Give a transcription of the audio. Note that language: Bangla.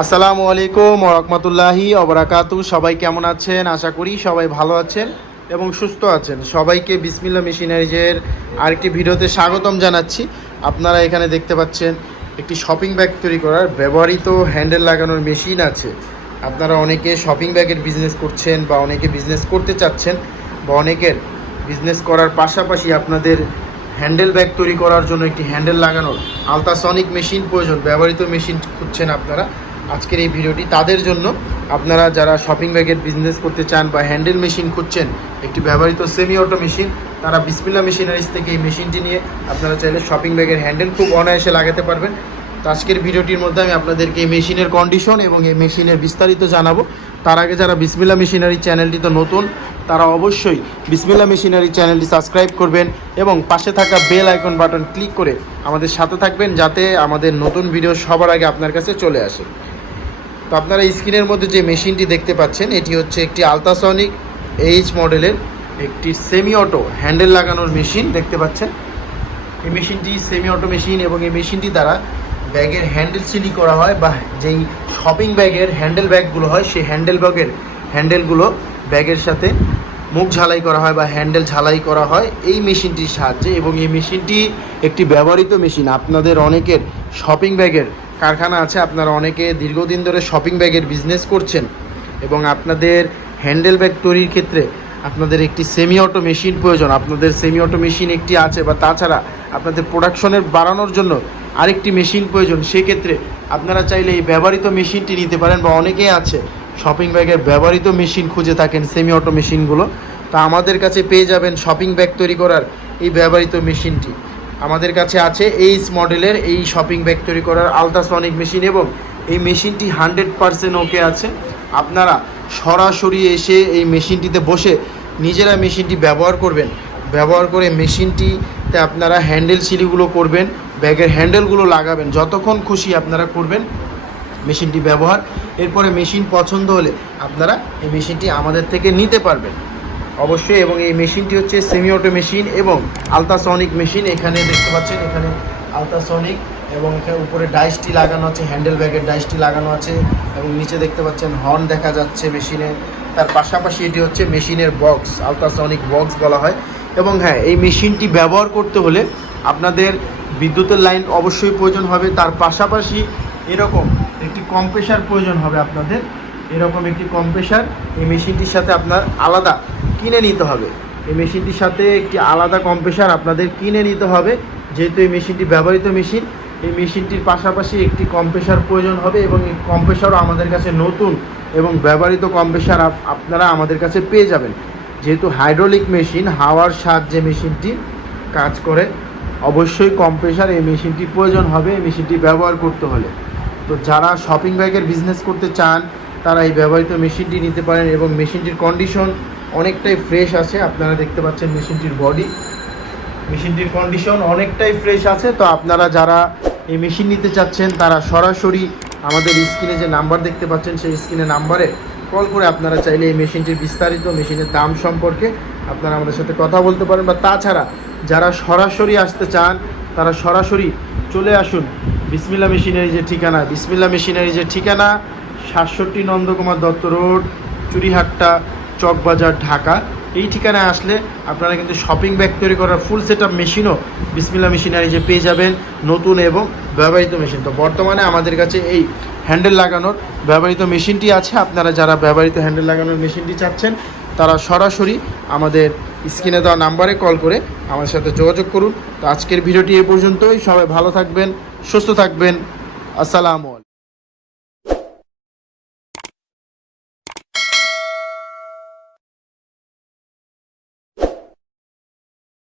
আসসালামু আলাইকুম রহমতুল্লাহি অবরাকাতু সবাই কেমন আছেন? আশা করি সবাই ভালো আছেন এবং সুস্থ আছেন। সবাইকে বিসমিল্লা মেশিনারিজের আরেকটি ভিডিওতে স্বাগতম জানাচ্ছি। আপনারা এখানে দেখতে পাচ্ছেন একটি শপিং ব্যাগ তৈরি করার ব্যবহৃত হ্যান্ডেল লাগানোর মেশিন আছে। আপনারা অনেকে শপিং ব্যাগের বিজনেস করছেন বা অনেকে বিজনেস করতে চাচ্ছেন বা অনেকের বিজনেস করার পাশাপাশি আপনাদের হ্যান্ডেল ব্যাগ তৈরি করার জন্য একটি হ্যান্ডেল লাগানোর আলট্রাসনিক মেশিন প্রয়োজন। ব্যবহৃত মেশিন খুঁজছেন আপনারা। আজকের এই ভিডিওটি তাদের জন্য। আপনারা যারা শপিং ব্যাগের বিজনেস করতে চান বা হ্যান্ডেল মেশিন খুঁজছেন, একটি ব্যবহৃত সেমি অটো মেশিন তারা বিসমিল্লা মেশিনারিজ থেকে এই মেশিনটি নিয়ে আপনারা চাইলে শপিং ব্যাগের হ্যান্ডেল খুব অনায়াসে লাগাতে পারবেন। তো আজকের ভিডিওটির মধ্যে আমি আপনাদেরকে এই মেশিনের কন্ডিশন এবং এই মেশিনের বিস্তারিত জানাব। তার আগে যারা বিসমিল্লা মেশিনারি চ্যানেলটি তো নতুন, তারা অবশ্যই বিসমিল্লা মেশিনারি চ্যানেলটি সাবস্ক্রাইব করবেন এবং পাশে থাকা বেল আইকন বাটন ক্লিক করে আমাদের সাথে থাকবেন যাতে আমাদের নতুন ভিডিও সবার আগে আপনার কাছে চলে আসে। তো আপনারা স্ক্রিনের মধ্যে যে মেশিনটি দেখতে পাচ্ছেন, এটি হচ্ছে একটি আলট্রাসনিক এইচ মডেলের একটি সেমি অটো হ্যান্ডেল লাগানোর মেশিন দেখতে পাচ্ছেন। এই মেশিনটি সেমি অটো মেশিন এবং এই মেশিনটি দ্বারা ব্যাগের হ্যান্ডেল সিলি করা হয় বা যেই শপিং ব্যাগের হ্যান্ডেল ব্যাগগুলো হয়, সেই হ্যান্ডেল ব্যাগের হ্যান্ডেলগুলো ব্যাগের সাথে মুখ ঝালাই করা হয় বা হ্যান্ডেল ঝালাই করা হয় এই মেশিনটির সাহায্যে এবং এই মেশিনটি একটি ব্যবহৃত মেশিন। আপনাদের অনেকের শপিং ব্যাগের কারখানা আছে, আপনারা অনেকে দীর্ঘদিন ধরে শপিং ব্যাগের বিজনেস করছেন এবং আপনাদের হ্যান্ডেল ব্যাগ তৈরির ক্ষেত্রে আপনাদের একটি সেমি অটো মেশিন প্রয়োজন। আপনাদের সেমি অটো মেশিন একটি আছে বা তাছাড়া আপনাদের প্রোডাকশনের বাড়ানোর জন্য আরেকটি মেশিন প্রয়োজন। সেক্ষেত্রে আপনারা চাইলে এই ব্যবহৃত মেশিনটি নিতে পারেন বা অনেকেই আছে শপিং ব্যাগের ব্যবহৃত মেশিন খুঁজে থাকেন সেমি অটো মেশিনগুলো তা আমাদের কাছে পেয়ে যাবেন শপিং ব্যাগ তৈরি করার এই ব্যবহৃত মেশিনটি আমাদের কাছে আছে এইচ মডেলের এই শপিং ব্যাগ তৈরি করার আলট্রাসনিক মেশিন এবং এই মেশিনটি হান্ড্রেড পারসেন্ট ওকে আছে। আপনারা সরাসরি এসে এই মেশিনটিতে বসে নিজেরা মেশিনটি ব্যবহার করবেন। ব্যবহার করে মেশিনটিতে আপনারা হ্যান্ডেল সিলিগুলো করবেন, ব্যাগের হ্যান্ডেলগুলো লাগাবেন। যতক্ষণ খুশি আপনারা করবেন মেশিনটি ব্যবহার। এরপরে মেশিন পছন্দ হলে আপনারা এই মেশিনটি আমাদের থেকে নিতে পারবেন। অবশ্যই, এবং এই মেশিনটি হচ্ছে সেমি অটো মেশিন এবং আলট্রাসনিক মেশিন এখানে দেখতে পাচ্ছেন, এখানে আলট্রাসনিক এবং এখানে উপরে ডাইসটি লাগানো আছে হ্যান্ডেল ব্যাগের ডাইসটি লাগানো আছে, এবং নিচে দেখতে পাচ্ছেন হর্ন দেখা যাচ্ছে মেশিনে তার পাশাপাশি এটি হচ্ছে মেশিনের বক্স আলট্রাসনিক বক্স বলা হয়। এবং হ্যাঁ এই মেশিনটি ব্যবহার করতে হলে আপনাদের বিদ্যুতের লাইন অবশ্যই প্রয়োজন হবে। তার পাশাপাশি এরকম একটি কম্প্রেসার প্রয়োজন হবে আপনাদের। এরকম একটি কম্প্রেসার এই মেশিনটির সাথে আপনার আলাদা কিনে নিতে হবে। এই মেশিনটির সাথে একটি আলাদা কম্প্রেসার আপনাদের কিনে নিতে হবে। যেহেতু এই মেশিনটি ব্যবহৃত মেশিন, এই মেশিনটির পাশাপাশি একটি কম্প্রেসার প্রয়োজন হবে এবং এই কম্প্রেসারও আমাদের কাছে নতুন এবং ব্যবহৃত কম্প্রেসার আপনারা আমাদের কাছে পেয়ে যাবেন। যেহেতু হাইড্রোলিক মেশিন হাওয়ার সাহায্যে মেশিনটি কাজ করে, অবশ্যই কম্প্রেসার এই মেশিনটি প্রয়োজন হবে, এই মেশিনটি ব্যবহার করতে হলে। তো যারা শপিং ব্যাগের বিজনেস করতে চান তারা এই ব্যবহৃত মেশিনটি নিতে পারেন এবং মেশিনটির কন্ডিশন অনেকটাই ফ্রেশ আছে। আপনারা দেখতে পাচ্ছেন মেশিনটির বডি মেশিনটির কন্ডিশন অনেকটাই ফ্রেশ আছে। তো আপনারা যারা এই মেশিন নিতে চাচ্ছেন, তারা সরাসরি আমাদের স্ক্রিনে যে নাম্বার দেখতে পাচ্ছেন, সেই স্ক্রিনে নাম্বারে কল করে আপনারা চাইলে এই মেশিনটির বিস্তারিত মেশিনের দাম সম্পর্কে আপনারা আমাদের সাথে কথা বলতে পারেন বা তাছাড়া যারা সরাসরি আসতে চান, তারা সরাসরি চলে আসুন। বিসমিল্লা মেশিনারি যে ঠিকানা বিসমিল্লা মেশিনারি যে ঠিকানা সাতষট্টি নন্দকুমার দত্ত রোড, চুরিহাট্টা, চকবাজার, ঢাকা। এই ঠিকানায় আসলে আপনারা কিন্তু শপিং ব্যাগ তৈরি করার ফুল সেট আপ মেশিনও বিসমিল্লা মেশিনারি যে পেয়ে যাবেন নতুন এবং ব্যবহৃত মেশিন তো বর্তমানে আমাদের কাছে এই হ্যান্ডেল লাগানোর ব্যবহৃত মেশিনটি আছে। আপনারা যারা ব্যবহৃত হ্যান্ডেল লাগানোর মেশিনটি চাচ্ছেন, তারা সরাসরি আমাদের স্ক্রিনে দেওয়া নাম্বারে কল করে আমার সাথে যোগাযোগ করুন। তো আজকের ভিডিওটি এ পর্যন্তই। সবাই ভালো থাকবেন, সুস্থ থাকবেন। আসসালামু